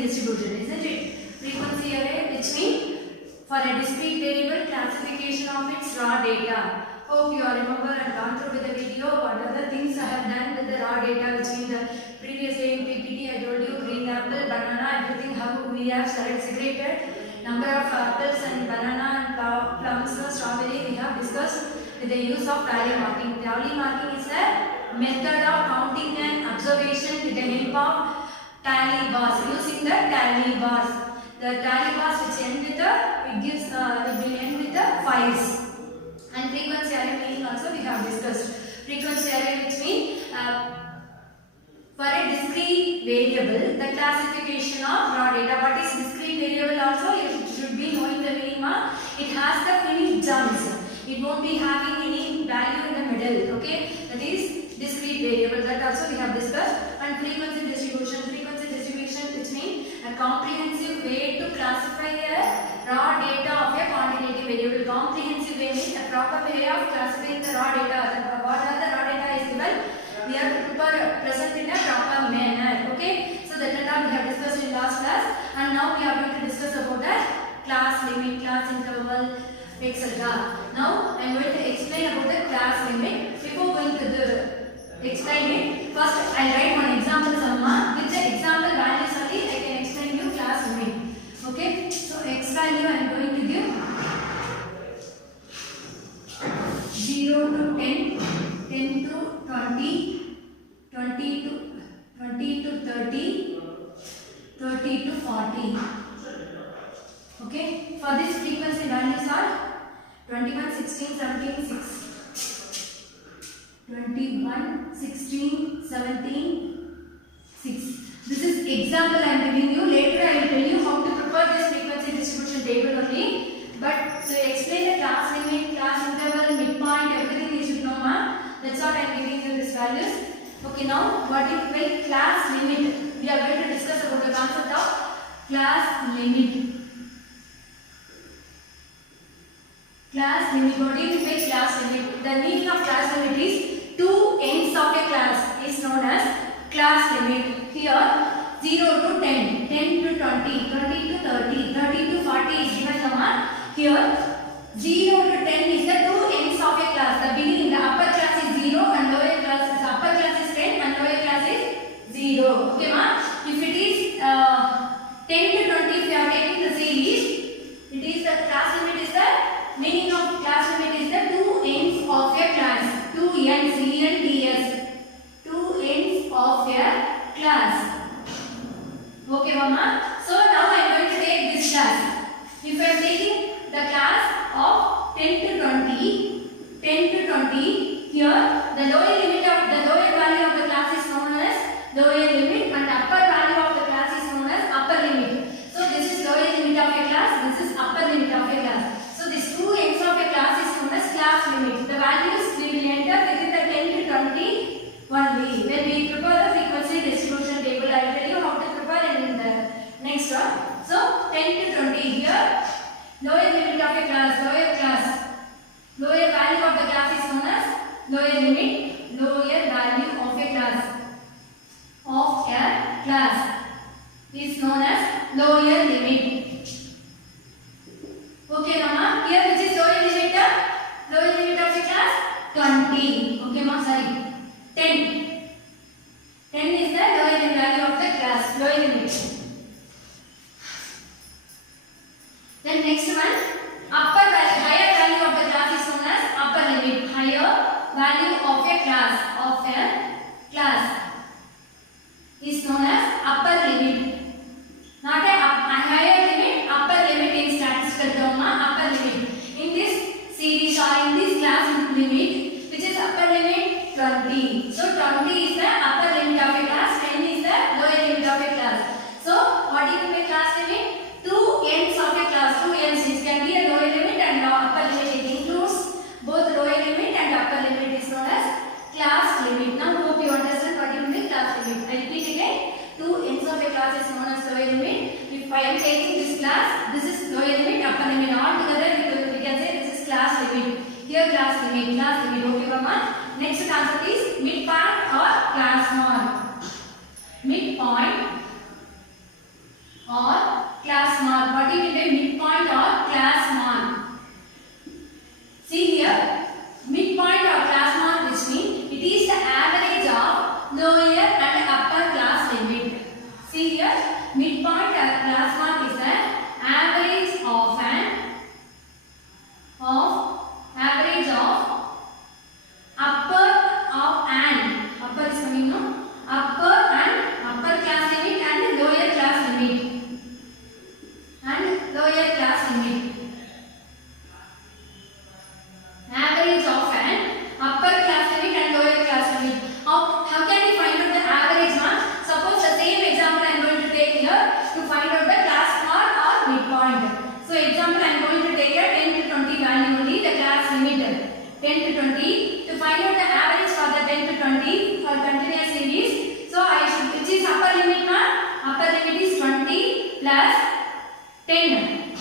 frequency distribution, isn't it? Frequency array, which means for a discrete variable classification of its raw data. Hope you all remember and gone through with the video what are the things I have done with the raw data, which means the previous day in PPT I told you green apple, banana, everything how we have segregated. Number of apples and banana and plums, strawberry we have discussed with the use of tally marking. Tally marking is a method of counting and observation with the help of tally bars. Using the tally bars. The tally bars which end with the, it gives, it will end with the files. And frequency array meaning also we have discussed. Frequency array which means for a discrete variable, the classification of raw data. What is discrete variable also? You should be knowing the meaning. It has the finite terms. It won't be having any value in the middle. Okay, that is discrete variable. That also we have discussed. And frequency distribution. Frequency distribution which means a comprehensive way to classify a raw data of a quantitative variable. Comprehensive way means a proper way of classifying the raw data. What are the raw data is given? We are present in a proper manner. Okay, so that we have discussed in last class, and now we are going to discuss about the class limit, class interval, etc. Now I am going to explain about the class limit. Before going to explain it, first I will write one example sum. With the example values only I can explain you class limit. Okay, so x value I am going to give 0 to 10, 10 to 20, 20 to 30, 30 to 40. Okay, for this frequency values are 21, 16, 17, 6. 21, 16, 17, 6. This is example I am giving you. Later I will tell you how to prepare this frequency distribution table only. But to explain the class limit, class interval, midpoint, everything you should know. That's what I am giving you these values. Okay, now what is by class limit? We are going to discuss about the concept of class limit. Class limit. What do you mean by class limit? The meaning of class limit is two ends of a class is known as class limit. Here 0 to 10, 10 to 20, 20 to 30, 30 to 40 is given the here 0 to 10 is the two ends of a class. The beginning, the upper class is 0 and lower class is upper class is 10 and lower class is 0. Okay, ma? If it is 10 to 20, if you are taking the series, it is the class limit is the meaning of class limit is the two ends of a class. Two ends, E and DS. Two ends of a class. Okay, mama? So now I am going to take this class. If I am taking the class of 10 to 20, 10 to 20, here the lower limit of the lower value of the class is known as lower limit and upper value of the class is known as upper limit. So this is lower limit of a class, this is upper limit of a class. So these two ends of a class is known as class limit. The values we will enter within the 10 to 20 only. When we prepare the frequency distribution table, I will tell you how to prepare it in the next one. So 10 to 20 here. Lower limit of a class, lower value of the class is known as lower limit, lower value of a class is known as lower limit. Okay, mama. Here which is lower limit? Lower limit of a class 20. Okay, ma. Sorry. 10. 10 is the lower value of the class, lower limit. Then next one, upper value, higher value of the class is known as upper limit. Higher value of a class is known as upper limit. Not a higher limit, upper limit in statistical term, upper limit. In this series or in this class limit, which is upper limit 20. So 20 is the upper limit of a class, 10 is the lower limit of a class. So what do you mean by class limit? Two ends of a class, two ends. It can be a lower limit and upper limit. It includes both lower limit and upper limit is known as class limit. Now hope you understand what you mean by class limit. I repeat again. Two ends of a class is known as lower limit. If I am taking this class, this is lower limit, upper limit. All together we can say this is class limit. Here class limit. Okay, mama. Next concept is midpoint or class norm. Midpoint or class mark. What it will be? Midpoint or class mark. See here, midpoint or class mark, which means it is the average of lower and upper class limit. See here, midpoint or class mark is the average of upper is coming no, upper and upper class limit and lower class limit and lower class limit. Average of an upper class limit and lower class limit. How can we find out the average mark? Suppose the same example I am going to take here to find out the class mark or midpoint. So example I am going to take a 10 to 20 value only, the class limit 10 to 20. To find out the average for the 10 to 20 for continuous series, so I should, which is upper limit mark? Upper limit is 20 plus 10.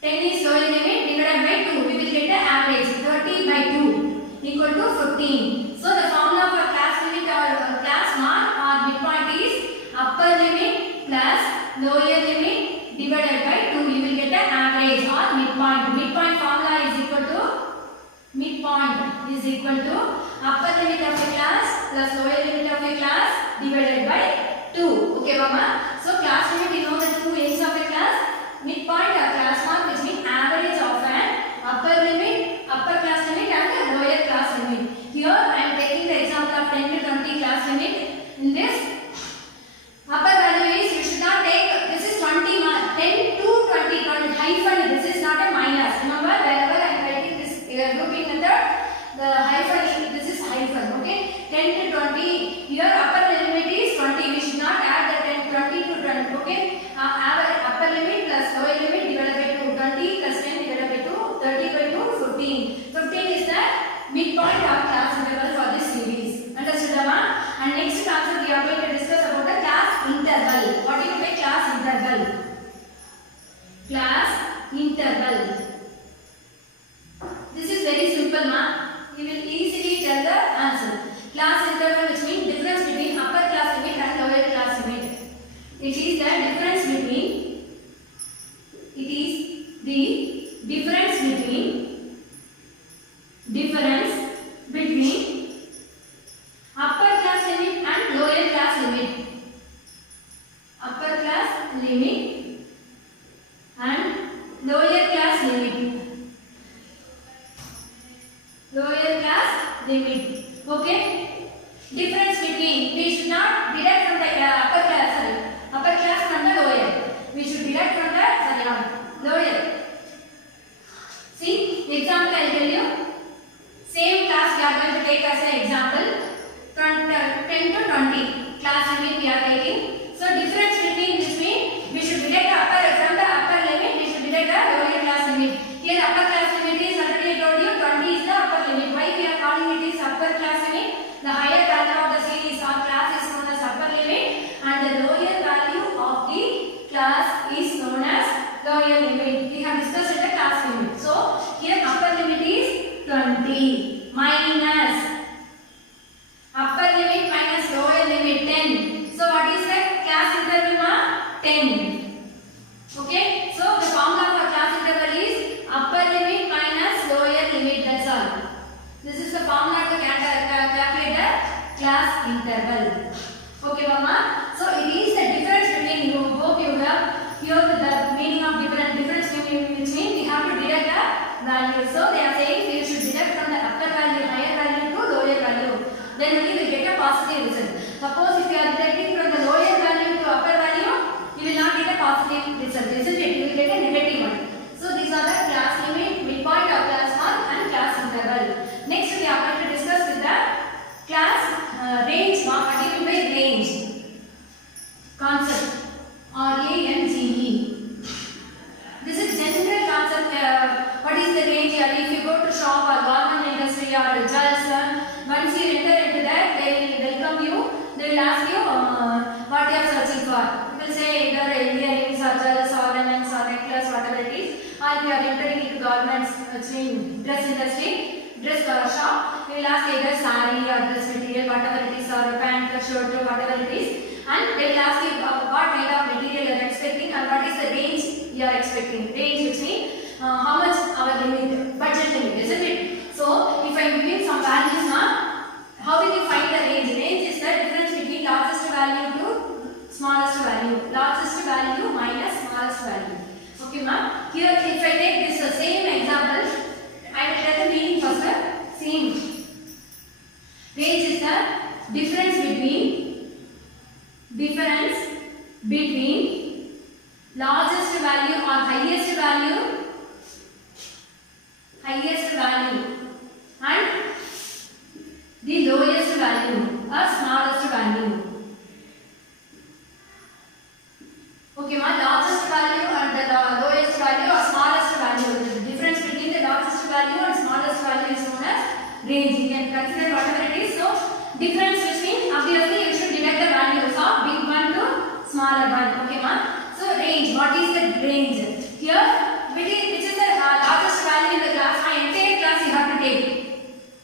10 is lower limit divided by 2. We will get the average 30 by 2 equal to 15. So the formula for class limit or class mark or midpoint is upper limit plus lower limit divided by 2. We will get the average or midpoint. Midpoint formula is equal to upper limit of a class plus lower limit of a class divided by 2. Okay, Mama. So class limit, we know the two ends of a class. Midpoint or class mark, which means average of an upper class limit and lower class limit. Here I am taking the example of 10 to 20 class limit. In this, upper value is, you should not take, this is 20 mark, 10 to 20 hyphen, this is not a minus. Remember, wherever I am writing this grouping method, the hyphen, this is hyphen, okay? 10 to 20, here upper limit is 20, we should not add the 20 to 20, okay? Upper limit plus lower limit divided by 2, 20 plus 10 divided by 2, 30 by 2, 15. 15 is the midpoint of class interval for this series. Understood, Amma? And next concept we are going to discuss about the class interval. What do you mean by class interval? Class interval. This is very simple, ma. You will easily tell the answer. Class interval, which means difference between upper class limit and lower class limit. It is the difference between upper class limit and lower class limit. Upper class limit and lower class limit. Lower class limit. Okay? Difference between, we should not deduct from the upper class from the lower. We should deduct from the lower. See, example I will tell you. Same class we are going to take as an example. 10 to 20 class limit we are taking. So difference between this means we should deduct from the upper limit. We should deduct the lower class limit. Here upper class limit is already I told you 20 is the upper limit. Why we are calling it is upper class limit? The higher value of the series or class is known as upper limit, and the lower value of the class is known as lower limit. We have discussed the class limit. So here upper limit is 20 minus upper limit minus lower limit 10. So what is the class interval? 10. Okay. So the formula for class interval is upper limit minus lower limit. That's all. This is the formula to calculate the class interval. Okay, Mama. So it is the difference between you. Hope you have here the meaning of difference between, which means we have to deduct the value. So they are saying we should deduct from the upper value, higher value to lower value. Then only we get a positive result. Suppose if you are deducting from the lower value to upper value, you will not get a positive result, isn't it? You will get a negative one. So these are the class limit, midpoint of class mark and class interval. Next we are going to discuss with the class range mark. What do you mean by range? Concept. R-A-N-G-E. This is general concept. What is the range? If you go to shop or government industry or judge, once you enter into that, they will welcome you. They will ask you what you are searching for. You will say either earrings or jewels, ornaments or necklace, whatever it is. Or if you are entering into government dress industry, dress shop, you will ask either sari or dress material, whatever it is, or pant or shirt or whatever it is. and they will ask you what kind of material you are expecting and what is the range you are expecting. Range which means how much our limit, budget limit, isn't it? So if I give you some values now, how will you find the range? Range is the difference between largest value to smallest value. Largest value minus smallest value. Okay, ma'am. Here, if I take this same example, I will tell the meaning first. Same. Range is the difference between largest value or highest value and the lowest value or smallest value. Okay, my largest value and the lowest value or smallest value. The difference between the largest value and smallest value is known as range. You can consider whatever it is. So, difference which means obviously you should deduct the values of big one to smaller one. Okay, ma'am. So, range. What is the range? Here, which is the largest value in the class? My entire class you have to take.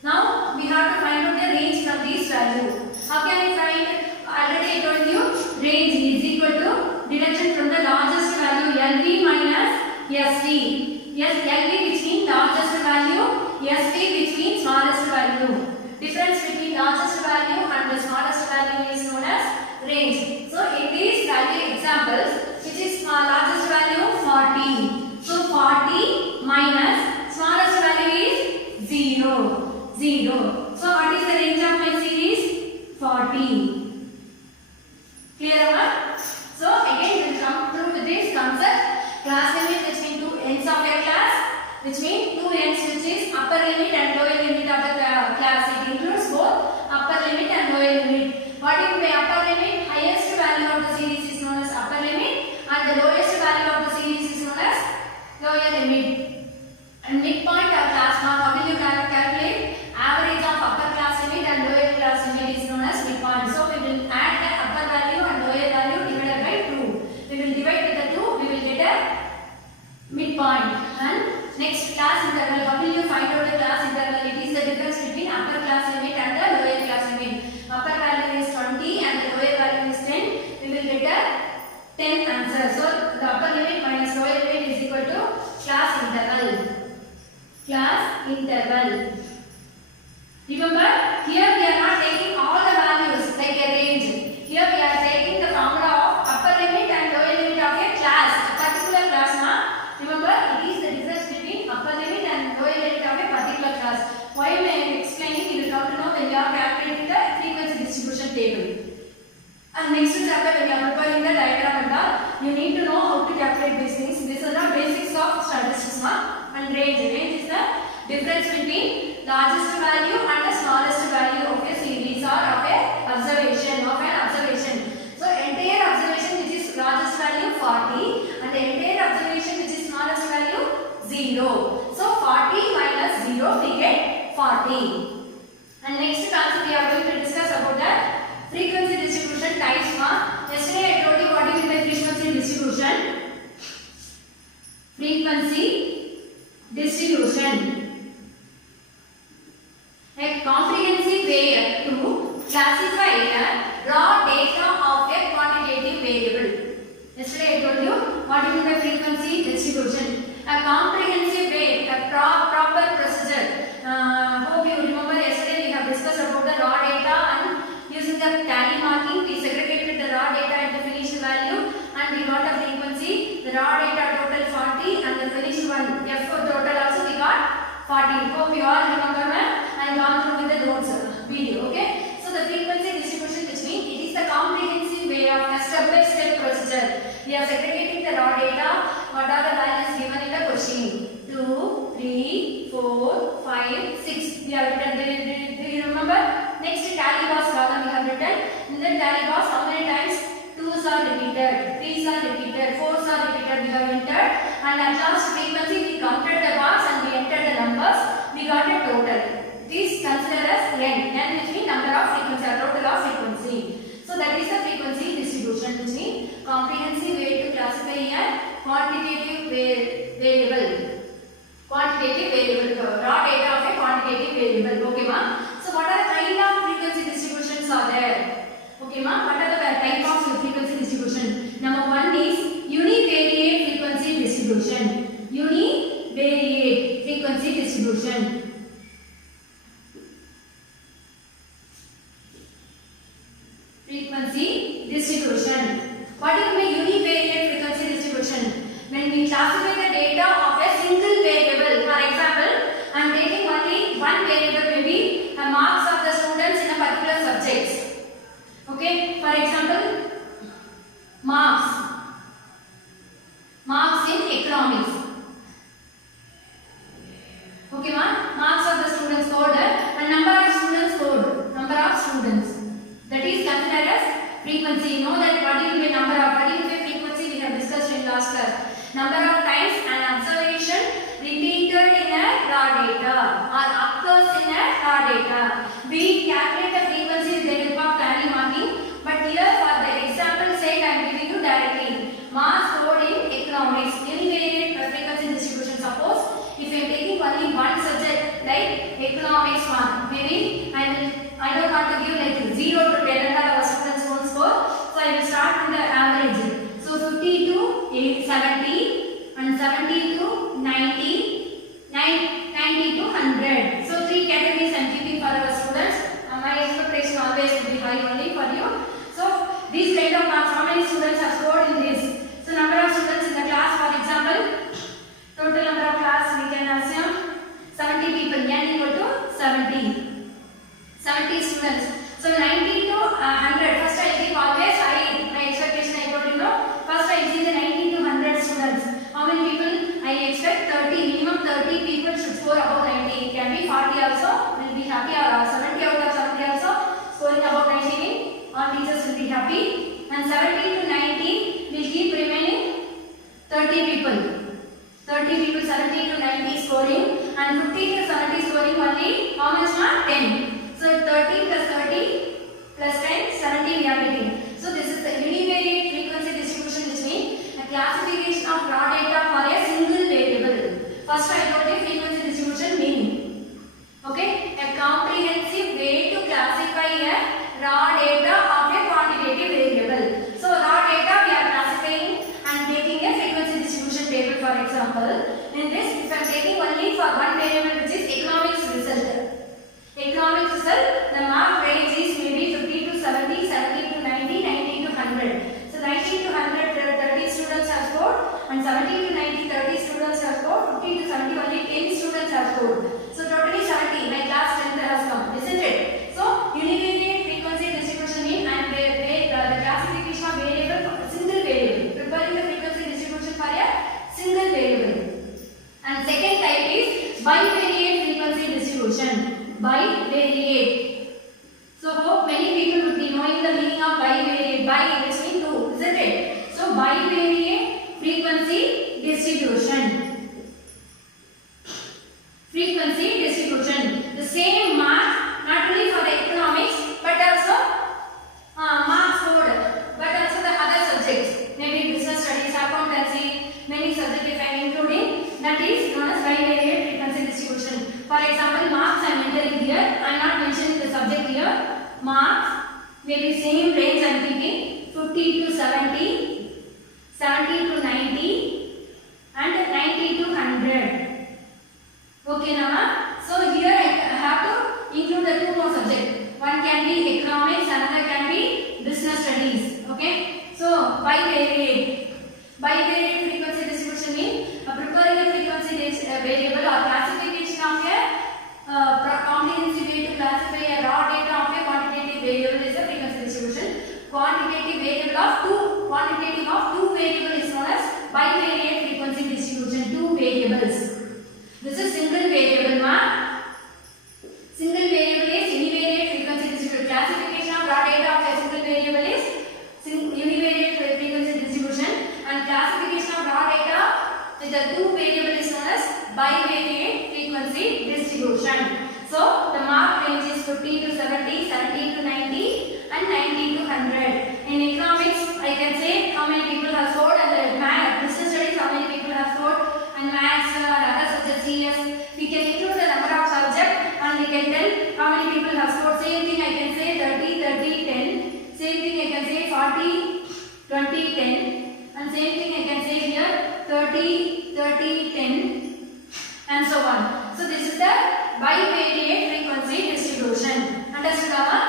Now, we have to find out the range from these values. How can we find? Already I told you, range is equal to deduction from the largest value LV minus SV. Yes, LV which means largest value, SV which means smallest value. Difference between largest value and the smallest value is known as range. So in these value examples, which is largest value 40. So 40 minus smallest value is 0. 0. So what is the range of my series? 40. Clear, ma'am? So again we will come through with this concept. Class limit which means two ends of your class, which means two ends which is upper limit and lower limit of the class. It includes both upper limit and lower limit. What do you mean by upper limit? Highest value of the series is known as upper limit and the lowest value of the series is known as lower limit. And midpoint of class, now how will you calculate? Average of upper class limit and lower class limit is known as midpoint. So we will add the upper value and lower value divided by 2. We will divide with the 2, we will get a midpoint. And next class interval, how will you find out the class interval? It is the difference between upper class limit and the lower class limit. Upper value is 20 and the lower value is 10. We will get a 10 answer. So the upper limit minus lower limit is equal to class interval. Class interval. Remember, here we are not taking all the values like a range. Here we are taking the formula of upper limit and lower limit of a class, a particular class. Remember, it is the difference between upper limit and lower limit of a particular class. Why am I explaining? You will come to know when you are calculating the frequency distribution table. And next chapter, when you are preparing the diagram and all, you need to know how to calculate these things. These are the basics of statistics. And range. Range is the difference between largest value and the smallest value of a series or of a observation. So entire observation which is largest value 40 and the entire observation which is smallest value 0. So 40 minus 0 we get 40. And next concept we are going to discuss about the frequency distribution types. Yesterday I told you what is the frequency distribution. Frequency distribution. A comprehensive way to classify the raw data of a quantitative variable. Yesterday I told you what is the frequency distribution. A comprehensive way, a proper procedure. Hope you remember yesterday we have discussed about the raw data and using the tally marking we segregated the raw data into finished value and we got a frequency. The raw data total 40 and the finished one F4 total also we got 40. Hope you all remember, ma'am. I have gone through with the notes video. Okay. So the frequency distribution which means it is the comprehensive way of a step-by-step procedure. We are segregating the raw data. What are the values given in the question? 2, 3, 4, 5, 6. We have written. Do you remember? Next tally box column we have written. In the tally box how many times? 2's are repeated, 3's are repeated, 4's are repeated we have entered. And at last frequency we counted the box and we entered the numbers. We got a total. This considered as n. N which means number of frequency or total of frequency. So that is the frequency distribution which means comprehensive way to classify a quantitative variable. Quantitative variable, raw data of a quantitative variable. Okay, ma'am. So what are the kind of frequency distributions are there? Okay, ma'am. What are the type of distribution. Frequency distribution. What do you mean univariate frequency distribution? When we classify the data of a single variable, for example, I am taking only one variable, maybe the marks of the students in a particular subject. Okay, for example, marks in economics. Okay, marks of the students scored and number of students scored, number of students. That is considered as frequency. You know that what will be number of, what will be frequency we have discussed in last class. Number of times an observation repeated in a raw data or occurs in a raw data. We calculate the frequency with the help of tally marking, but here for the example sake I am giving you directly. Marks scored in economics, univariate frequency distribution. Suppose if I am taking only one subject like economics one, maybe I don't want to give like 0 to 10 and our students won't score, so I will start from the average. So 50 to 70 and 70 to 90, 90 to 100. So 3 categories I am keeping for our students. My expectation always will be high only for you. So these kind of marks, how many students have scored in this? So number of students in the class, for example, total number of class we can assume 70 people, n equal to 70 students. So 90 to 100. First I give always high. My expectation I told you know. First I give the 90 to 100 students. How many people? I expect 30. Minimum 30 people should score above 90. It can be 40 also. Will be happy. Or 70 out of 70 also scoring above 90. All teachers will be happy. And 70 to 90 will keep remaining 30 people. 30 people, 70 to 90 scoring, and 50 to 70 scoring only how much mark? 10. So 30 plus 30 plus 10, 70 we are getting. So this is the univariate frequency distribution, which means a classification of raw data for a single variable. First I told you frequency distribution meaning. Okay, a comprehensive way to classify a raw data of a quantitative variable. So raw data we are classifying and taking a frequency distribution table, for example. In this, if I am taking only for one variable, which is economics result. Economics result, the mark range is maybe 50 to 70, 70 to 90, 90 to 100. So 90 to 100, 30 students have scored, and 70 to 90, 30 students have scored, 50 to 70, only 10 students have scored. So totally 70, my class strength has come, isn't it? So univariate frequency distribution means and the classification of variable for a single variable, preparing the frequency distribution for a single variable. And second type is bivariate frequency distribution. Bivariate. So hope many people would be knowing the meaning of bivariate. Bi which means two, isn't it? So bivariate frequency distribution. Frequency distribution. The same mark not only for the economics but also marks scored, but also the other subjects. Maybe business studies, accountancy, many subjects if I am including, that is known as bivariate frequency distribution. For example, marks I am entering here. I am not mentioning the subject here. Marks maybe same range I am keeping, 50 to 70, 70 to 90 and 90 to 100. Okay now, so here I have to include the two more subjects. One can be economics, another can be business studies. Okay, so bivariate. Bivariate frequency distribution means preparing a frequency variable or classification of a comprehensive way to classify a raw data of a quantitative variable is a frequency distribution. Quantitative of two variables is known as bivariate frequency distribution. Two variables. This is single variable mark. Single variable is univariate frequency distribution. Classification of raw data of a single variable is univariate frequency distribution, and classification of raw data with the two variables is known as bivariate frequency distribution. So the mark range is 50 to 70, 70 to 90 and 90 to 100. In economics I can say how many people have scored, and the math, business studies how many people have scored, and maths and other subjects CS. We can include the number of subjects and we can tell how many people have scored. Same thing I can say 30, 30, 10. Same thing I can say 40, 20, 10. And same thing I can say here 30, 30, 10 and so on. So this is the bivariate frequency distribution. Understood?